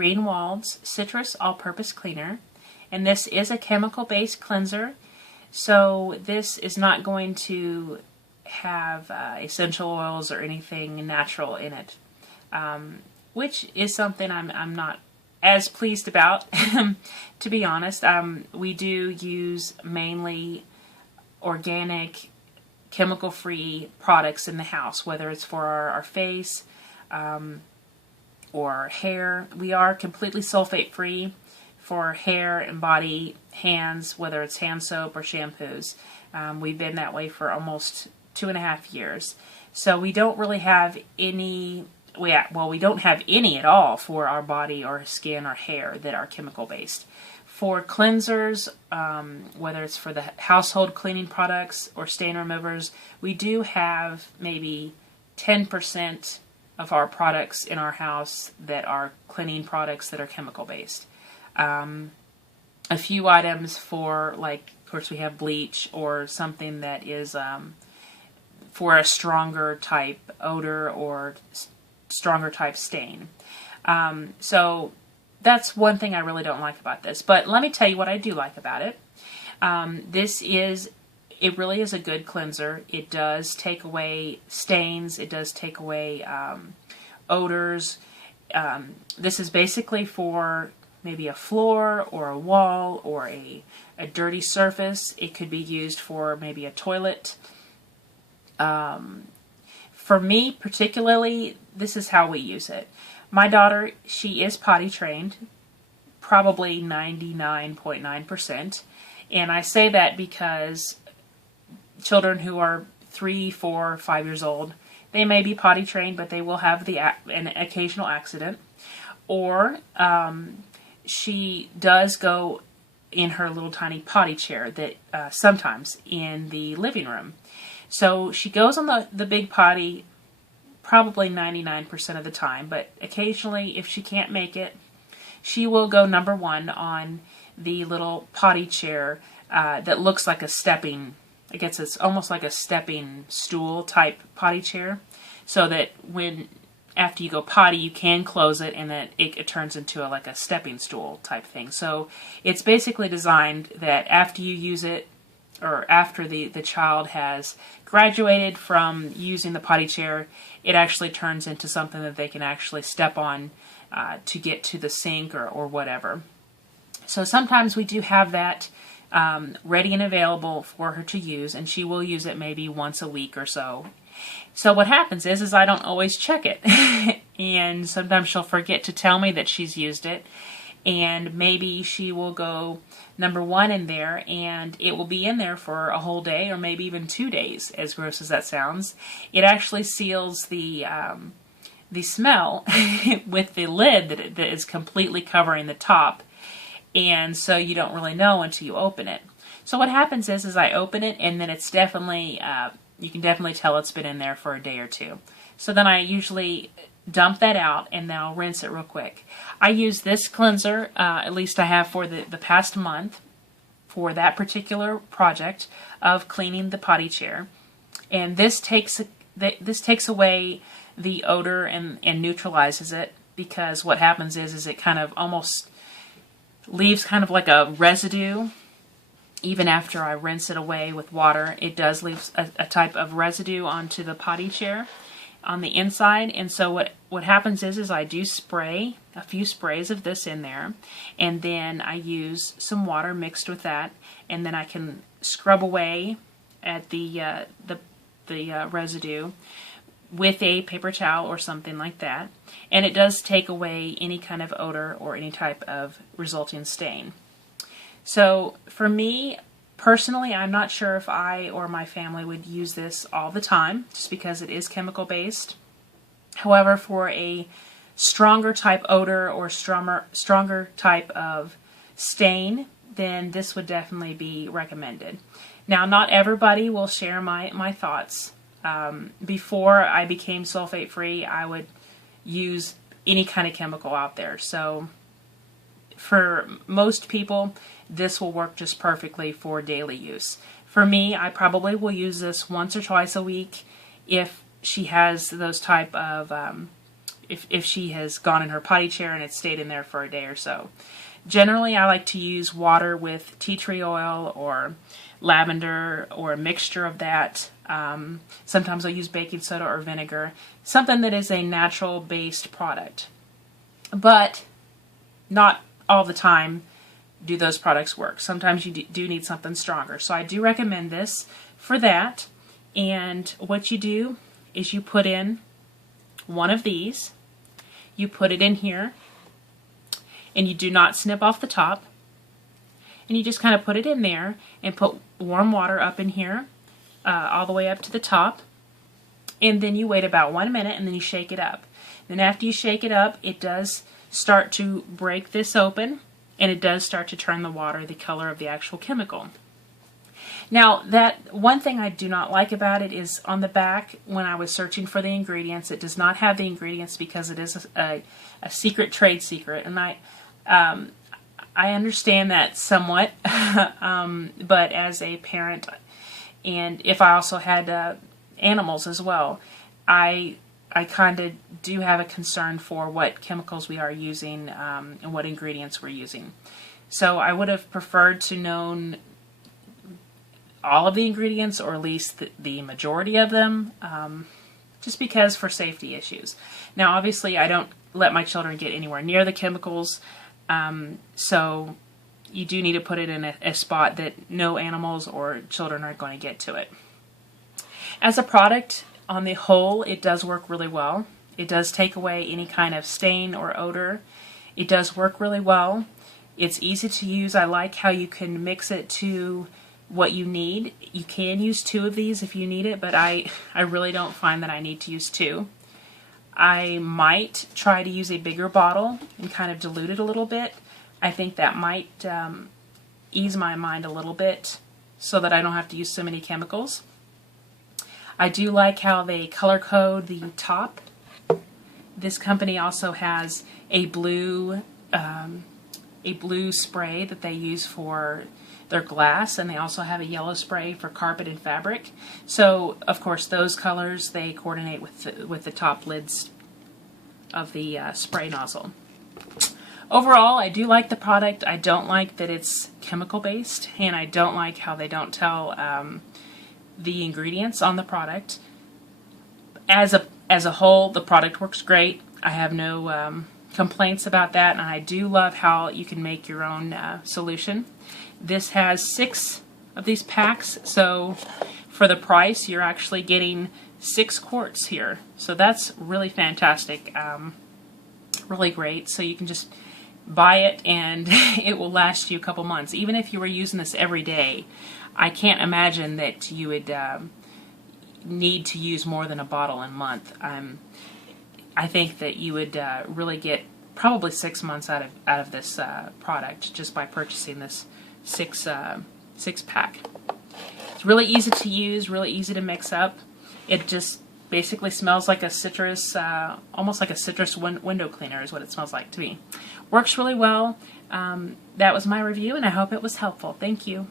Greenwalds Citrus All-Purpose Cleaner, and this is a chemical-based cleanser, so this is not going to have essential oils or anything natural in it, which is something I'm not as pleased about, to be honest. We do use mainly organic, chemical-free products in the house, whether it's for our face, or hair. We are completely sulfate free for hair and body, hands, whether it's hand soap or shampoos. We've been that way for almost 2.5 years. So we don't really have any, we don't have any at all for our body or skin or hair that are chemical based. For cleansers, whether it's for the household cleaning products or stain removers, we do have maybe 10% of our products in our house that are cleaning products that are chemical based. A few items for, like, of course we have bleach or something that is for a stronger type odor or stronger type stain. So that's one thing I really don't like about this. But let me tell you what I do like about it. It really is a good cleanser. It does take away stains. It does take away odors. This is basically for maybe a floor or a wall or a dirty surface. It could be used for maybe a toilet. For me particularly, this is how we use it. My daughter, she is potty trained, probably 99.9%. And I say that because children who are 3, 4, 5 years old, they may be potty trained, but they will have an occasional accident. Or she does go in her little tiny potty chair that sometimes in the living room. So she goes on the big potty probably 99% of the time, but occasionally if she can't make it, she will go number one on the little potty chair that looks like a stepping, I guess it's almost like a stepping stool type potty chair, so that after you go potty, you can close it and then it turns into like a stepping stool type thing. So it's basically designed that after you use it, or after the child has graduated from using the potty chair, it actually turns into something that they can actually step on to get to the sink or whatever. So sometimes we do have that ready and available for her to use, and she will use it maybe once a week or so. So what happens is I don't always check it. And sometimes she'll forget to tell me that she's used it. And maybe she will go number one in there, and it will be in there for a whole day or maybe even 2 days, as gross as that sounds. It actually seals the smell with the lid that is completely covering the top. And so you don't really know until you open it. So what happens is I open it, and then it's definitely, you can definitely tell it's been in there for a day or two. So then I usually dump that out, and then I'll rinse it real quick. I use this cleanser, at least I have for the past month, for that particular project of cleaning the potty chair. And this takes away the odor and neutralizes it, because what happens is it kind of almost leaves kind of like a residue. Even after I rinse it away with water, it does leave a type of residue onto the potty chair on the inside. And so what happens is I do spray a few sprays of this in there, and then I use some water mixed with that, and then I can scrub away at the residue with a paper towel or something like that. And it does take away any kind of odor or any type of resulting stain. So for me, personally, I'm not sure if I or my family would use this all the time, just because it is chemical based. However, for a stronger type odor or stronger type of stain, then this would definitely be recommended. Now, not everybody will share my thoughts. Before I became sulfate free, I would use any kind of chemical out there. So for most people, this will work just perfectly for daily use. For me, I probably will use this once or twice a week if she has those type of if she has gone in her potty chair and it's stayed in there for a day or so. Generally, I like to use water with tea tree oil or lavender or a mixture of that. Sometimes I'll use baking soda or vinegar, something that is a natural based product. But not all the time do those products work. Sometimes you do need something stronger. So I do recommend this for that. And what you do is you put in one of these, you put it in here, and you do not snip off the top, and you just kind of put it in there and put warm water up in here all the way up to the top, and then you wait about 1 minute and then you shake it up. Then after you shake it up, it does start to break this open, and it does start to turn the water the color of the actual chemical. Now, that one thing I do not like about it is on the back, when I was searching for the ingredients, it does not have the ingredients because it is a secret trade secret, and I understand that somewhat, but as a parent, and if I also had animals as well, I kind of do have a concern for what chemicals we are using and what ingredients we're using. So I would have preferred to known all of the ingredients, or at least the majority of them, just because for safety issues. Now, obviously, I don't let my children get anywhere near the chemicals, so you do need to put it in a spot that no animals or children are going to get to it. As a product, on the whole, it does work really well. It does take away any kind of stain or odor. It does work really well. It's easy to use. I like how you can mix it to what you need. You can use 2 of these if you need it, but I really don't find that I need to use 2. I might try to use a bigger bottle and kind of dilute it a little bit. I think that might ease my mind a little bit so that I don't have to use so many chemicals. I do like how they color code the top. This company also has a blue spray that they use for their glass, and they also have a yellow spray for carpet and fabric. So, of course, those colors, they coordinate with the top lids of the spray nozzle. Overall, I do like the product. I don't like that it's chemical-based, and I don't like how they don't tell the ingredients on the product. As a whole, the product works great. I have no complaints about that, and I do love how you can make your own solution. This has 6 of these packs, so for the price, you're actually getting 6 quarts here. So that's really fantastic, really great. So you can just buy it, and it will last you a couple months. Even if you were using this every day, I can't imagine that you would need to use more than a bottle a month. I think that you would really get probably 6 months out of this product just by purchasing this 6 pack. It's really easy to use, really easy to mix up. It just basically smells like a citrus, almost like a citrus window cleaner is what it smells like to me. Works really well. That was my review, and I hope it was helpful. Thank you.